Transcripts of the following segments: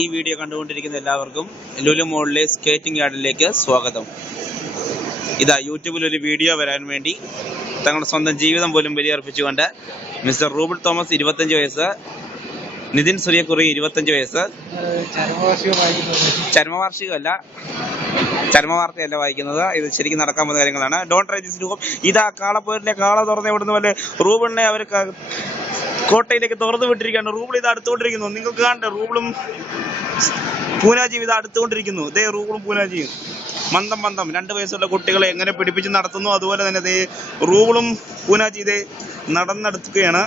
ഈ വീഡിയോ കണ്ടുകൊണ്ടിരിക്കുന്ന എല്ലാവർക്കും ലുലു മോളിലെ സ്കേറ്റിംഗ് യാർഡിലേക്ക് സ്വാഗതം. ഇതാ യൂട്യൂബിൽ ഒരു വീഡിയോ വരാൻ വേണ്ടി തങ്ങളുടെ സ്വന്തം ജീവിതം പോലും ബലിയർപ്പിച്ചുകൊണ്ട് മിസ്റ്റർ റൂബിൾ തോമസ് 25 വയസ്സ്, നിതിൻ സുര്യക്കുറി 25 വയസ്സ്. ചരമവാർത്തയല്ല വായിക്കുന്നത്, ഇത് ശരിക്കും നടക്കാൻ പോകുന്ന കാര്യങ്ങളാണ്. ഡോൺ ട്രൈ ദിസ് രൂപം. ഇതാ കാളപ്പോരിലെ കാള തുറന്ന് വിടുന്ന പോലെ റൂബിളിനെ അവർ കോട്ടയിലേക്ക് തുറന്നു വിട്ടിരിക്കുകയാണ്. റൂബിൾ ഇത് അടുത്തുകൊണ്ടിരിക്കുന്നു. നിങ്ങൾക്ക് കാണണ്ടേ, റൂബിളും പൂനാജിയും ഇത് അടുത്തുകൊണ്ടിരിക്കുന്നു. ഇതേ റൂബിളും പൂനാജിയും മന്ദം 2 വയസ്സുള്ള കുട്ടികളെ എങ്ങനെ പിടിപ്പിച്ച് നടത്തുന്നു, അതുപോലെ തന്നെ ഇതേ റൂബിളും പൂനാജി ഇതേ നടന്നെടുക്കുകയാണ്.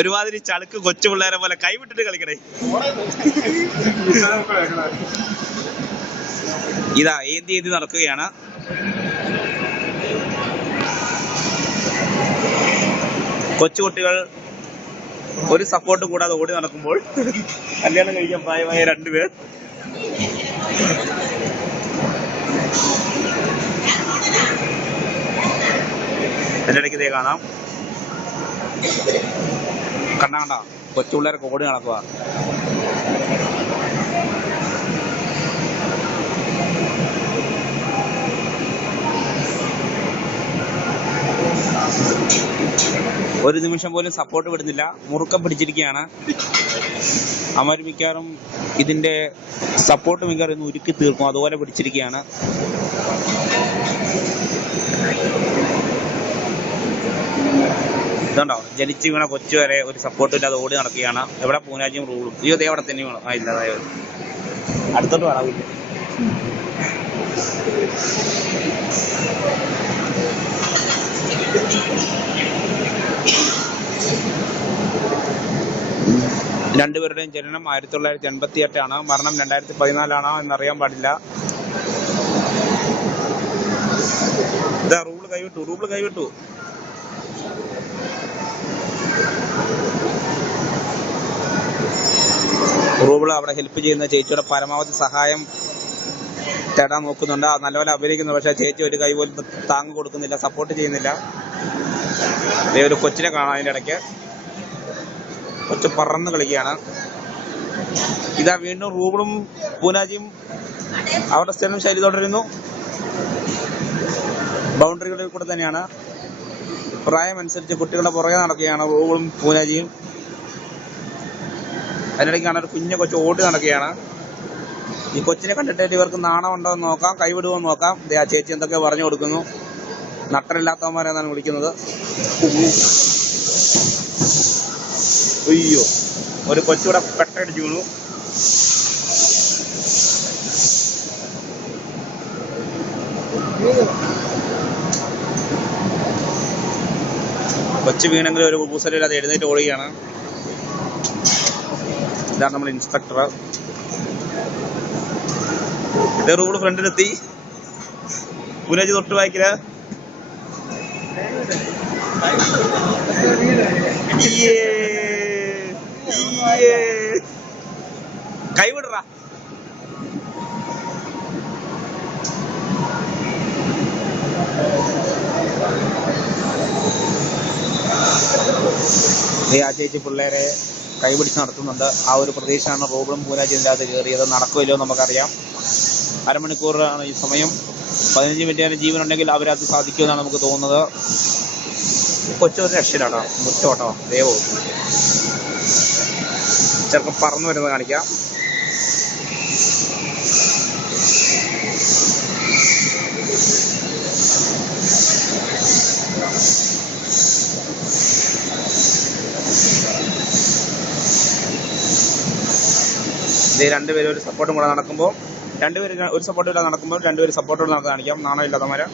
ഒരുമാതിരി ചളുക്ക് കൊച്ചു പിള്ളേരെ പോലെ കൈവിട്ടിട്ട് കളിക്കണേ. ഇതാ ഏന്തി നടക്കുകയാണ്. കൊച്ചുകുട്ടികൾ ഒരു സപ്പോർട്ടും കൂടാതെ ഓടി നടക്കുമ്പോൾ കല്യാണം കഴിക്കാൻ പ്രായമായ 2 പേർ എൻ്റെ ഇടയ്ക്ക് ഇതേ കാണാം. കണ്ട കൊച്ചു പിള്ളേരൊക്കെ ഓടി നടക്കുക. ഒരു നിമിഷം പോലും സപ്പോർട്ട് വിടുന്നില്ല, മുറുക്കം പിടിച്ചിരിക്കുകയാണ്. അവർ മിക്കവാറും ഇതിന്റെ സപ്പോർട്ട് മിക്കവാറും ഇന്ന് ഉരുക്കി തീർക്കും, അതുപോലെ പിടിച്ചിരിക്കുകയാണ്. ഇതുണ്ടോ, ജനിച്ചു വീണ കൊച്ചു വരെ ഒരു സപ്പോർട്ടും ഇല്ലാതെ ഓടി നടക്കുകയാണ്. എവിടെ പൂനാജിയും റൂളും. അയ്യോ ദേ അവിടെ തന്നെ വേണം. ഇല്ലാതായോ, അടുത്തോട്ട് വേണമില്ല. രണ്ടുപേരുടെയും ജനനം 1988 മരണം 2014 എന്നറിയാൻ പാടില്ല. ഇതാ റൂബിൾ കൈവിട്ടു. റൂബിൾ അവിടെ ഹെൽപ്പ് ചെയ്യുന്ന ചേച്ചിയുടെ പരമാവധി സഹായം തേടാൻ നോക്കുന്നുണ്ട്. നല്ലപോലെ അഭിനയിക്കുന്നു, പക്ഷെ ചേച്ചി ഒരു കൈ പോലും താങ്ങ് കൊടുക്കുന്നില്ല, സപ്പോർട്ട് ചെയ്യുന്നില്ല. ഒരു കൊച്ചിനെ കാണാം അതിൻ്റെ ഇടയ്ക്ക്. കൊച്ചു പറന്ന് കളിക്കുകയാണ്. ഇതാ വീണ്ടും റൂബിളും പൂനാജിയും അവരുടെ സ്ഥിരം ശൈലി തുടരുന്നു. ബൗണ്ടറികളിൽ കൂടെ തന്നെയാണ്. പ്രായമനുസരിച്ച് കുട്ടികളുടെ പുറകെ നടക്കുകയാണ് റൂബിളും പൂനാജിയും. അതിനിടയ്ക്ക് കാണാൻ ഒരു കുഞ്ഞു കൊച്ചു ഓടി നടക്കുകയാണ്. ഈ കൊച്ചിനെ കണ്ടിട്ട് ഇവർക്ക് നാണം ഉണ്ടോ എന്ന് നോക്കാം, കൈവിടുമോ എന്ന് നോക്കാം. ആ ചേച്ചി എന്തൊക്കെ പറഞ്ഞു കൊടുക്കുന്നു. നട്ടരില്ലാത്തവന്മാരെന്നാണ് വിളിക്കുന്നത്. അയ്യോ, ഒരു കൊച്ചുകൂടെ പെട്ടടിച്ചു വീണു. കൊച്ചു വീണെങ്കിലും ഒരു കൂസലില്ലാതെ എഴുന്നേറ്റ് ഓടുകയാണ്. ഇതാണ് നമ്മുടെ ഇൻസ്ട്രക്ടർ. റൂബിൾ ഫ്രണ്ടിലെത്തി. പൂനാജി തൊട്ട് വായിക്കില്ല. കൈവിടറ. ആ ചേച്ചി പിള്ളേരെ കൈപിടിച്ച് നടത്തുന്നുണ്ട്. ആ ഒരു പ്രതീക്ഷയാണ് റൂബിളും പൂനാജിന്റെ അകത്ത് കയറിയത്. നടക്കുമല്ലോ നമുക്കറിയാം. അരമണിക്കൂറാണ് ഈ സമയം. 15 മിനിറ്റ് ജീവനുണ്ടെങ്കിൽ അവരത് സാധിക്കുമെന്നാണ് നമുക്ക് തോന്നുന്നത്. കൊച്ചൊരു രക്ഷയിലാണോ, മുറ്റോട്ടോ ദേവോ. ചെറുപ്പം പറന്നു വരുന്നത് കാണിക്കാം. ഇത് രണ്ടുപേരും ഒരു സപ്പോർട്ടും കൂടെ നടക്കുമ്പോൾ, രണ്ടുപേരും ഒരു സപ്പോർട്ടും ഇല്ലാതെ നടക്കുമ്പോൾ രണ്ടുപേരും സപ്പോർട്ടോടെ നമുക്ക് കാണിക്കാം. നാണം ഇല്ലാത്തമാര്.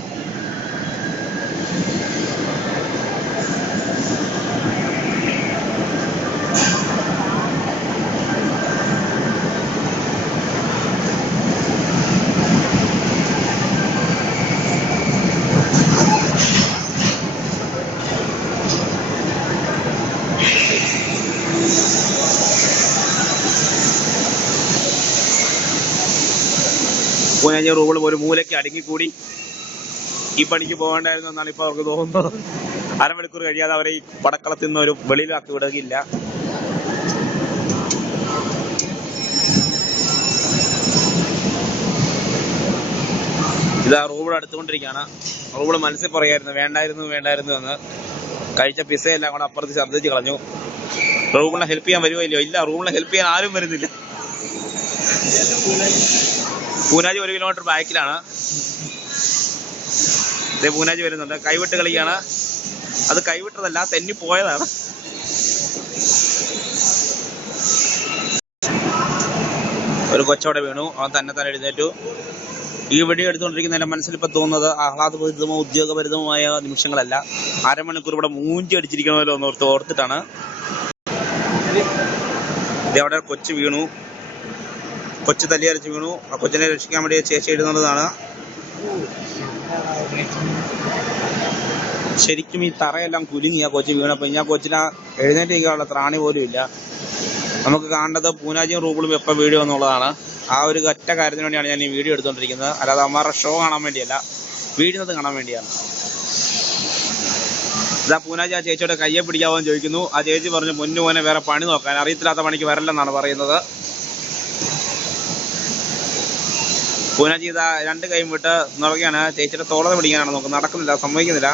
പൂനാജി റൂബിൾ ഒരു മൂലയ്ക്ക് അടുങ്ങിക്കൂടി. ഈ പണിക്ക് പോകണ്ടായിരുന്നു എന്നാണ് ഇപ്പോൾ അവർക്ക് തോന്നുന്നത്. അരമണിക്കൂർ കഴിയാതെ അവരെ ഈ പടക്കളത്തിൽ നിന്ന് ഒരു വെളിയിലാക്കി വിടുകയില്ല. ഇതാ റൂബിൾ അടുത്തുകൊണ്ടിരിക്കുകയാണ്. റൂബിൾ മനസ്സിൽ പറയായിരുന്നു വേണ്ടായിരുന്നു എന്ന്. കഴിച്ച പിസയെല്ലാം കൂടെ അപ്പുറത്ത് ഛർദ്ദിച്ച് കളഞ്ഞു. റൂബിളിനെ ഹെൽപ്പ് ചെയ്യാൻ വരുമോ ഇല്ലയോ? ഇല്ല, റൂബിളിനെ ഹെൽപ്പ് ചെയ്യാൻ ആരും വരുന്നില്ല. പൂനാജി 1 കിലോമീറ്റർ ബാക്കിലാണ്. പൂനാജി വരുന്നുണ്ട്. കൈവിട്ട് കളിയാണ്. അത് കൈവിട്ടതല്ല, തെന്നി പോയതാണ്. ഒരു കൊച്ചോടെ വീണു. അവൻ തന്നെ എഴുന്നേറ്റു. ഈ വീഡിയോ എടുത്തുകൊണ്ടിരിക്കുന്ന എൻ്റെ മനസ്സിൽ ഇപ്പം തോന്നുന്നത് ആഹ്ലാദഭരിതമോ ഉദ്യോഗഭരിതവുമായ നിമിഷങ്ങളല്ല. അരമണിക്കൂർ ഇവിടെ മൂഞ്ചി അടിച്ചിരിക്കണമല്ലോ എന്ന് ഓർത്തിട്ടാണ്. ഇതവിടെ കൊച്ചു വീണു. കൊച്ചു തല്ലിയരച്ച് വീണു. ആ കൊച്ചിനെ രക്ഷിക്കാൻ വേണ്ടി ചേച്ചി ഇടുന്നതാണ്. ശരിക്കും ഈ തറയെല്ലാം കുലുങ്ങി ആ കൊച്ചു വീണപ്പോൾ. ഇനി ആ കൊച്ചിനെ എഴുന്നേറ്റ് നിൽക്കാനുള്ള ത്രാണി പോലും ഇല്ല. നമുക്ക് കാണേണ്ടത് പൂനാജിയും റൂബിളും എപ്പോൾ വീഡിയോ എന്നുള്ളതാണ്. ആ ഒരു ഒറ്റ കാര്യത്തിന് വേണ്ടിയാണ് ഞാൻ ഈ വീഡിയോ എടുത്തുകൊണ്ടിരിക്കുന്നത്. അല്ലാതെ അമ്മമാരുടെ ഷോ കാണാൻ വേണ്ടിയല്ല, വീഴുന്നത് കാണാൻ വേണ്ടിയാണ്. ഇതാ പൂനാജി ആ ചേച്ചിയുടെ കയ്യെ പിടിക്കാവോ എന്ന് ചോദിക്കുന്നു. ആ ചേച്ചി പറഞ്ഞു മുന്നു മോനെ വേറെ പണി നോക്കാൻ, അറിയത്തില്ലാത്ത പണിക്ക് വരല്ലെന്നാണ് പറയുന്നത്. പൂനാജി ഇതാ 2 കൈയും വിട്ട് നിറകയാണ്. ചേച്ചിയുടെ തോളത പിടിക്കാനാണ് നോക്കുന്നത്. നടക്കുന്നില്ല, സമ്മതിക്കുന്നില്ല.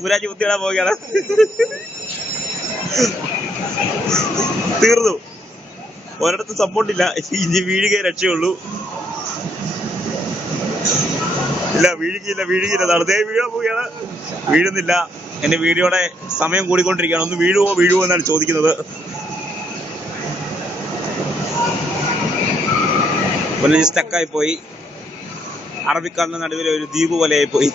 പൂനാജി കുത്തിയിടാൻ പോവുകയാണ്. തീർന്നു. ഒരിടത്ത് സപ്പോർട്ടില്ല. ഇനി വീഴുകയെ രക്ഷയുള്ളൂ. ഇല്ല, വീഴുകയില്ല. നടന്നേ വീഴാൻ പോവുകയാണ്. വീഴുന്നില്ല. എന്റെ വീഡിയോയുടെ സമയം കൂടിക്കൊണ്ടിരിക്കുകയാണ്. ഒന്ന് വീഴുവോ എന്നാണ് ചോദിക്കുന്നത്. പിന്നെ സ്റ്റക്കായി പോയി. അറബിക്കടലിന്റെ നടുവിലെ ഒരു ദ്വീപ് പോലെയായി പോയി.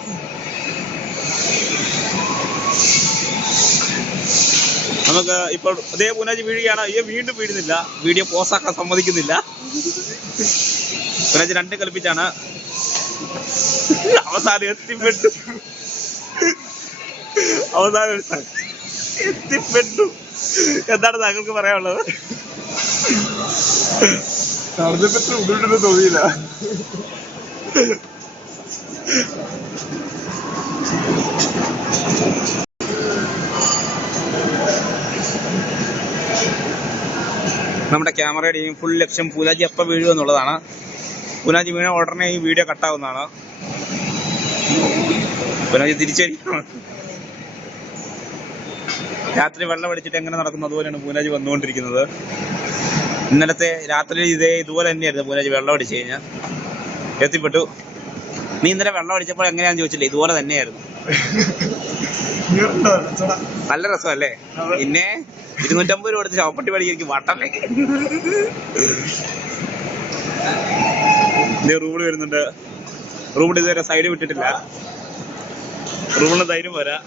നമുക്ക് ഇപ്പോൾ അതേ പൂനാജി വീഴുകയാണ്. വീണ്ടും വീഴുന്നില്ല. വീഡിയോ പോസാക്കാൻ സമ്മതിക്കുന്നില്ല. പൂനാജി 2 കളിപ്പിച്ചാണ്. അവസാനം എത്തിപ്പെട്ടു. എന്താണ് താങ്കൾക്ക് പറയാനുള്ളത്? തോന്നിയില്ല. നമ്മുടെ ക്യാമറയുടെയും ഫുൾ ലക്ഷ്യം പൂനാജി എപ്പോൾ വീഴുക എന്നുള്ളതാണ്. പൂനാജി വീണ ഉടനെ ഈ വീഡിയോ കട്ടാവുന്നതാണ്. പൂനാജി തിരിച്ചടിക്കണം. രാത്രി വെള്ളം അടിച്ചിട്ട് എങ്ങനെ നടക്കുന്നു അതുപോലെയാണ് പൂനാജി വന്നുകൊണ്ടിരിക്കുന്നത്. ഇന്നലത്തെ രാത്രി ഇതുപോലെ തന്നെയായിരുന്നു. പൂനാജി വെള്ളം അടിച്ചു കഴിഞ്ഞാൽ എത്തിപ്പെട്ടു. നീ ഇന്നലെ വെള്ളം അടിച്ചപ്പോൾ എങ്ങനെയാന്ന് ചോദിച്ചില്ലേ, ഇതുപോലെ തന്നെയായിരുന്നു. നല്ല രസമല്ലേ? പിന്നെ 250 രൂപ കൊടുത്ത് ശവപ്പെട്ടി പഠിക്കും വട്ടല്ലേ. റൂബിൾ വരുന്നുണ്ട്. റൂബിൾ ഇതുവരെ സൈഡ് വിട്ടിട്ടില്ല. റൂബിളിന് ധൈര്യം പോരാ.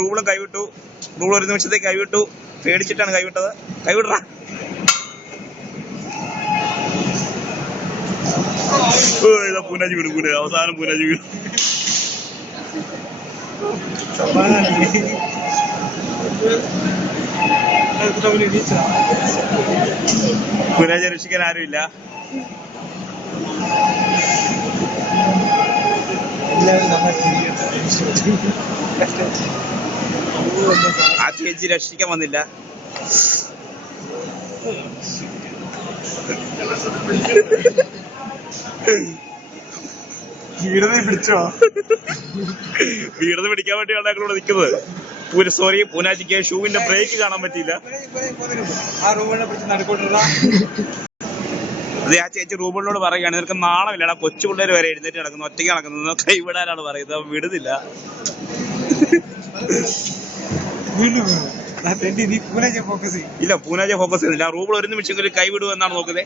റൂബിളും കൈവിട്ടു. റൂബിൾ ഒരു നിമിഷത്തേക്ക് കൈവിട്ടു. പേടിച്ചിട്ടാണ് കൈവിട്ടത്. കൈവിടറാ. ഇതാ പൂനാജി വീണു. അവസാനം പൂനാജി വീണു. പൂനാജി രക്ഷിക്കാൻ ആരുമില്ല. ആ ചേച്ചി രക്ഷിക്കാൻ വന്നില്ല. വീടന്ന് പിടിക്കാൻ വേണ്ടിയാണ് ഞങ്ങളിവിടെ നിൽക്കുന്നത്. സോറി, പൂനാജിക്ക് ഷൂവിന്റെ ബ്രേക്ക് കാണാൻ പറ്റിയില്ല. അത് ആ ചേച്ചി റൂബിളിനോട് പറയുകയാണ്, നിനക്ക് നാണമില്ലടാ, കൊച്ചു പിള്ളേർ വരെ എഴുന്നേറ്റ് നടക്കുന്നു, ഒറ്റയ്ക്ക് നടക്കുന്നത്, കൈവിടാനാണ് പറയുന്നത്. വിടുന്നില്ല. ഇല്ല, പൂനാജെ ഫോക്കസ് ചെയ്യുന്നില്ല. റൂബിൾ ഒരു നിമിഷമെങ്കിലും കൈവിടുമെന്നാണ് നോക്കുന്നത്.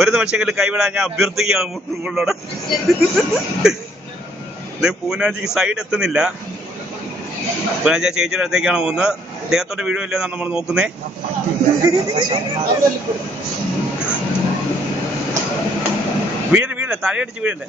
ഒരു നിമിഷമെങ്കിലും കൈവിടാൻ ഞാൻ അഭ്യർത്ഥിക്കുകയാണ് റൂബിളിനോട്. പൂനാജി സൈഡ് എത്തുന്നില്ല. പൂനാജി ചേച്ചിയുടെ അടുത്തേക്കാണ് പോകുന്നത്. അദ്ദേഹത്തോട്ട് വീഴുമില്ലെന്നാണ് നമ്മൾ നോക്കുന്നേ. വീഴല്ലേ, തലയടിച്ച് വീഴല്ലേ.